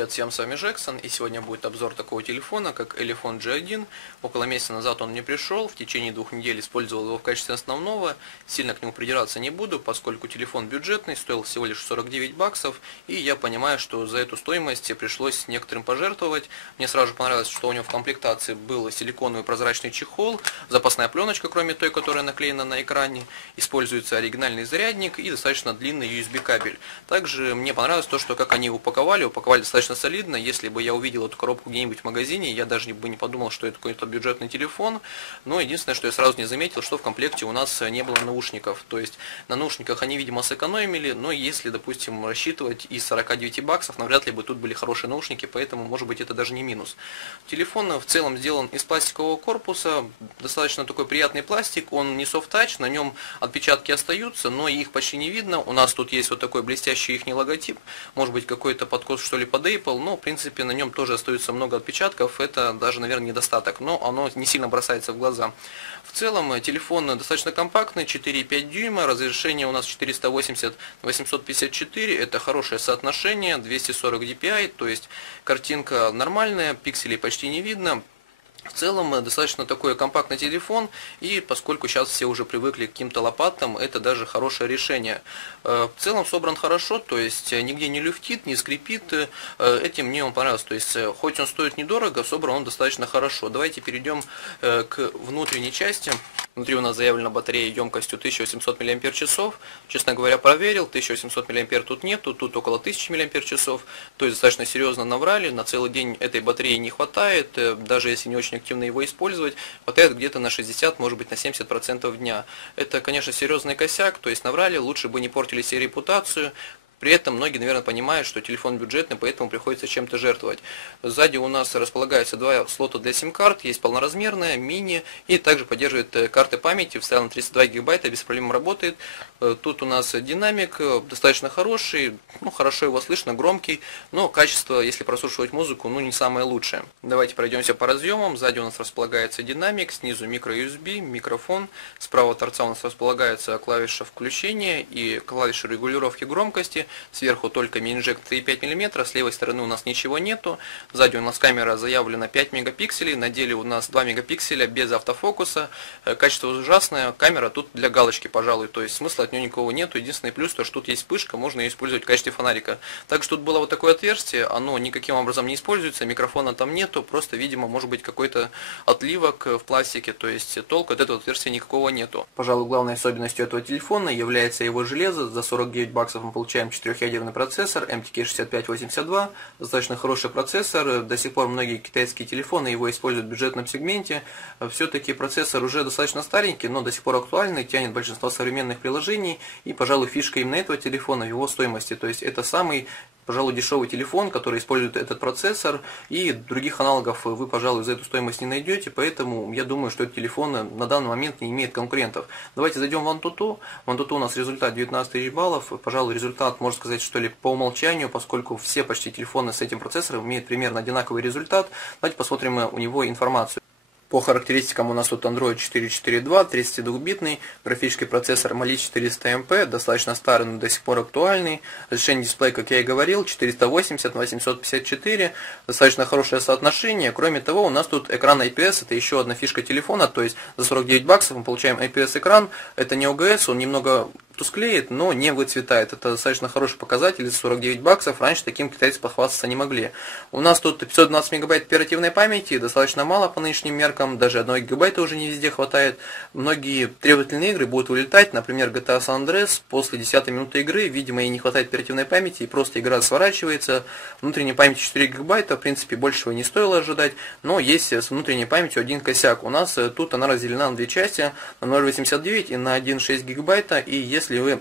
привет, всем с вами Джексон, и сегодня будет обзор такого телефона, как Elephone G1. Около месяца назад он мне пришел, в течение 2 недель использовал его в качестве основного, сильно к нему придираться не буду, поскольку телефон бюджетный, стоил всего лишь 49 баксов, и я понимаю, что за эту стоимость пришлось некоторым пожертвовать. Мне сразу понравилось, что у него в комплектации был силиконовый прозрачный чехол, запасная пленочка, кроме той, которая наклеена на экране, используется оригинальный зарядник и достаточно длинный USB кабель. Также мне понравилось то, что как они упаковали достаточно солидно. Если бы я увидел эту коробку где-нибудь в магазине, я даже бы не подумал, что это какой-то бюджетный телефон. Но единственное, что я сразу не заметил, что в комплекте у нас не было наушников. То есть на наушниках они, видимо, сэкономили, но если, допустим, рассчитывать из 49 баксов, навряд ли бы тут были хорошие наушники, поэтому, может быть, это даже не минус. Телефон в целом сделан из пластикового корпуса, достаточно такой приятный пластик, он не софт-тач, на нем отпечатки остаются, но их почти не видно. У нас тут есть вот такой блестящий их логотип, может быть, какой-то подкос, что ли, под Apple, но, в принципе, на нем тоже остается много отпечатков, это даже, наверное, недостаток, но оно не сильно бросается в глаза. В целом, телефон достаточно компактный, 4,5 дюйма, разрешение у нас 480 на 854, это хорошее соотношение, 240 dpi, то есть картинка нормальная, пикселей почти не видно. В целом, достаточно такой компактный телефон, и поскольку сейчас все уже привыкли к каким-то лопатам, это даже хорошее решение. В целом собран хорошо, то есть нигде не люфтит, не скрипит, этим мне он понравился. То есть, хоть он стоит недорого, собран он достаточно хорошо. Давайте перейдем к внутренней части. Внутри у нас заявлена батарея емкостью 1800 мАч. Честно говоря, проверил, 1800 мА тут нету, тут около 1000 мАч. То есть достаточно серьезно наврали, на целый день этой батареи не хватает, даже если не очень активно его использовать, хватает где-то на 60, может быть на 70% дня. Это, конечно, серьезный косяк, то есть наврали, лучше бы не портили себе репутацию. При этом многие, наверное, понимают, что телефон бюджетный, поэтому приходится чем-то жертвовать. Сзади у нас располагаются 2 слота для сим-карт, есть полноразмерная, мини, и также поддерживает карты памяти, вставил на 32 гигабайта, без проблем работает. Тут у нас динамик достаточно хороший, хорошо его слышно, громкий, но качество, если прослушивать музыку, не самое лучшее. Давайте пройдемся по разъемам. Сзади у нас располагается динамик, снизу micro-USB, микрофон, с правого торца у нас располагается клавиша включения и клавиша регулировки громкости. Сверху только мини-джек 3,5 мм, с левой стороны у нас ничего нету. Сзади у нас камера заявлена 5 мегапикселей, на деле у нас 2 мегапикселя без автофокуса. Качество ужасное, камера тут для галочки, пожалуй, то есть смысла от нее никого нету. Единственный плюс, то что тут есть вспышка, можно ее использовать в качестве фонарика. Также тут было вот такое отверстие, оно никаким образом не используется, микрофона там нету, просто, видимо, может быть какой-то отливок в пластике, то есть толку от этого отверстия никакого нету. Пожалуй, главной особенностью этого телефона является его железо. За 49 баксов мы получаем 4-ядерный процессор MTK6582, достаточно хороший процессор, до сих пор многие китайские телефоны его используют в бюджетном сегменте. Все-таки процессор уже достаточно старенький, но до сих пор актуальный, тянет большинство современных приложений, и, пожалуй, фишка именно этого телефона в его стоимости, то есть это самый, пожалуй, дешевый телефон, который использует этот процессор, и других аналогов вы, пожалуй, за эту стоимость не найдете, поэтому я думаю, что этот телефон на данный момент не имеет конкурентов. Давайте зайдем в Antutu. В Antutu у нас результат 19 тысяч баллов, пожалуй, результат, можно сказать, что ли, по умолчанию, поскольку все почти телефоны с этим процессором имеют примерно одинаковый результат. Давайте посмотрим у него информацию. По характеристикам у нас тут Android 4.4.2, 32-битный, графический процессор Mali 400MP, достаточно старый, но до сих пор актуальный. Разрешение дисплея, как я и говорил, 480 на 854, достаточно хорошее соотношение. Кроме того, у нас тут экран IPS, это еще одна фишка телефона, то есть за 49 баксов мы получаем IPS-экран, это не OGS, он немного тусклеет, но не выцветает. Это достаточно хороший показатель, за 49 баксов, раньше таким китайцы похвастаться не могли. У нас тут 512 мегабайт оперативной памяти, достаточно мало по нынешним меркам, даже 1 гигабайта уже не везде хватает. Многие требовательные игры будут вылетать, например, GTA San Andreas, после 10 минуты игры, видимо, ей не хватает оперативной памяти, и просто игра сворачивается. Внутренняя память 4 гигабайта, в принципе, большего не стоило ожидать, но есть с внутренней памятью один косяк. У нас тут она разделена на 2 части, на 0.89 и на 1.6 гигабайта, и если вы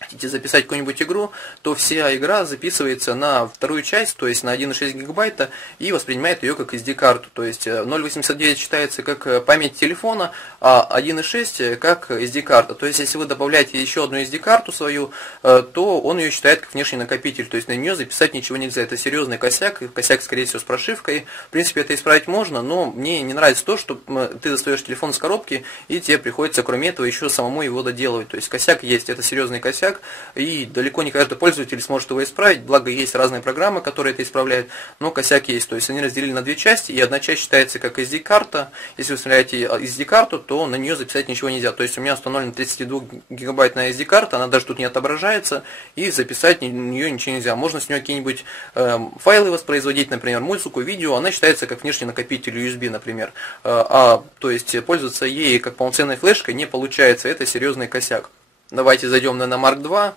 хотите записать какую-нибудь игру, то вся игра записывается на вторую часть, то есть на 1.6 гигабайта, и воспринимает ее как SD-карту. То есть 0.89 считается как память телефона, а 1.6 как SD-карта. То есть если вы добавляете еще одну SD-карту свою, то он ее считает как внешний накопитель. То есть на нее записать ничего нельзя. Это серьезный косяк, скорее всего, с прошивкой. В принципе, это исправить можно, но мне не нравится то, что ты достаешь телефон с коробки, и тебе приходится, кроме этого, еще самому его доделывать. То есть косяк есть, это серьезный косяк. косяк, и далеко не каждый пользователь сможет его исправить, благо есть разные программы, которые это исправляют, но косяк есть. То есть они разделили на две части, и одна часть считается как SD-карта. Если вы вставляете SD-карту, то на нее записать ничего нельзя. То есть у меня установлена 32 гигабайтная SD-карта, она даже тут не отображается, и записать на нее ничего нельзя. Можно с нее какие-нибудь файлы воспроизводить, например, музыку, видео, она считается как внешний накопитель USB, например. То есть пользоваться ей как полноценной флешкой не получается, это серьезный косяк. Давайте зайдем на Mark II.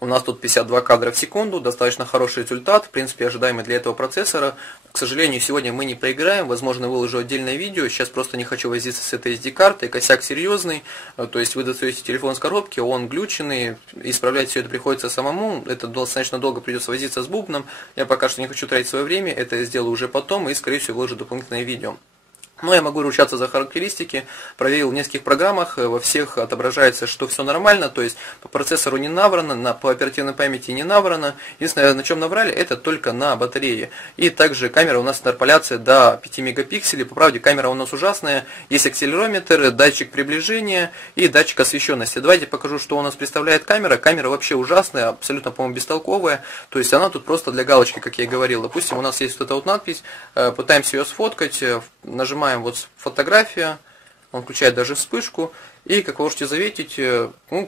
У нас тут 52 кадра в секунду, достаточно хороший результат, в принципе ожидаемый для этого процессора. К сожалению, сегодня мы не проиграем, возможно, выложу отдельное видео, сейчас просто не хочу возиться с этой SD-картой, косяк серьезный, то есть вы достаете телефон с коробки, он глюченный, исправлять все это приходится самому, это достаточно долго придется возиться с бубном, я пока что не хочу тратить свое время, это я сделаю уже потом и, скорее всего, выложу дополнительное видео. Но я могу ручаться за характеристики, проверил в нескольких программах, во всех отображается, что все нормально, то есть по процессору не наврано, по оперативной памяти не наврано. Единственное, на чем наврали, это только на батарее. И также камера у нас интерполяция до 5 мегапикселей, по правде камера у нас ужасная, есть акселерометр, датчик приближения и датчик освещенности. Давайте покажу, что у нас представляет камера. Камера вообще ужасная, абсолютно, по-моему, бестолковая, то есть она тут просто для галочки, как я и говорил. Допустим, у нас есть вот эта вот надпись, пытаемся ее сфоткать, нажимаем вот фотография, он включает даже вспышку, и, как вы можете заметить,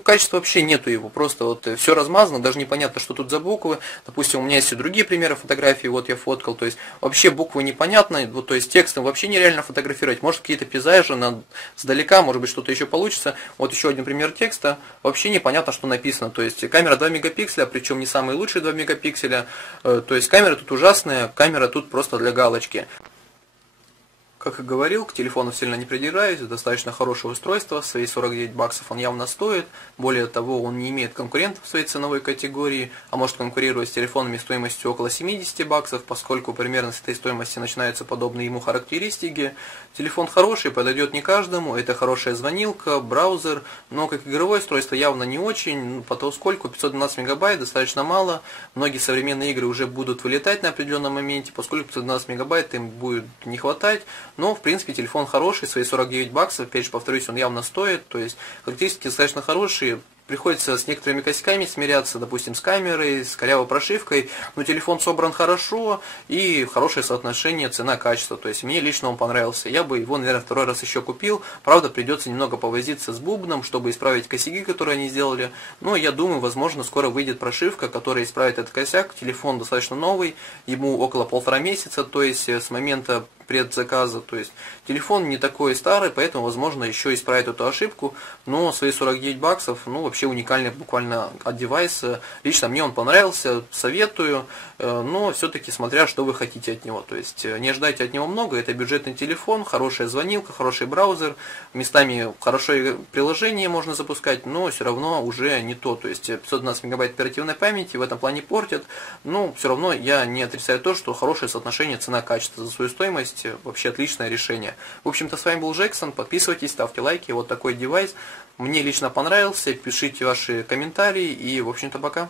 качества вообще нету его, просто вот все размазано, даже непонятно, что тут за буквы. Допустим, у меня есть и другие примеры фотографий, вот я фоткал, то есть вообще буквы непонятно, вот, то есть текстом вообще нереально фотографировать, может какие-то пейзажи сдалека, может быть что-то еще получится. Вот еще один пример текста, вообще непонятно, что написано, то есть камера 2 мегапикселя, причем не самые лучшие 2 мегапикселя, то есть камера тут ужасная, камера тут просто для галочки. Как и говорил, к телефону сильно не придираюсь, достаточно хорошее устройство, свои 49 баксов он явно стоит, более того, он не имеет конкурентов в своей ценовой категории, а может конкурировать с телефонами стоимостью около 70 баксов, поскольку примерно с этой стоимости начинаются подобные ему характеристики. Телефон хороший, подойдет не каждому, это хорошая звонилка, браузер, но как игровое устройство явно не очень, поскольку 512 мегабайт достаточно мало, многие современные игры уже будут вылетать на определенном моменте, поскольку 512 мегабайт им будет не хватать. Но, в принципе, телефон хороший, свои 49 баксов, опять же, повторюсь, он явно стоит, то есть характеристики достаточно хорошие, приходится с некоторыми косяками смиряться, допустим, с камерой, с корявой прошивкой, но телефон собран хорошо и хорошее соотношение цена-качество, то есть мне лично он понравился, я бы его, наверное, второй раз еще купил, правда, придется немного повозиться с бубном, чтобы исправить косяки, которые они сделали, но я думаю, возможно, скоро выйдет прошивка, которая исправит этот косяк, телефон достаточно новый, ему около 1,5 месяца, то есть с момента предзаказа, то есть телефон не такой старый, поэтому, возможно, еще исправить эту ошибку, но свои 49 баксов, ну, вообще уникальный буквально от девайса, лично мне он понравился, советую, но все-таки смотря, что вы хотите от него, то есть не ждайте от него много, это бюджетный телефон, хорошая звонилка, хороший браузер, местами хорошее приложение можно запускать, но все равно уже не то, то есть 512 мегабайт оперативной памяти в этом плане портит, но все равно я не отрицаю то, что хорошее соотношение цена-качество за свою стоимость, вообще отличное решение. В общем-то, с вами был Джексон, подписывайтесь, ставьте лайки, вот такой девайс, мне лично понравился, пишите ваши комментарии и, в общем-то, пока.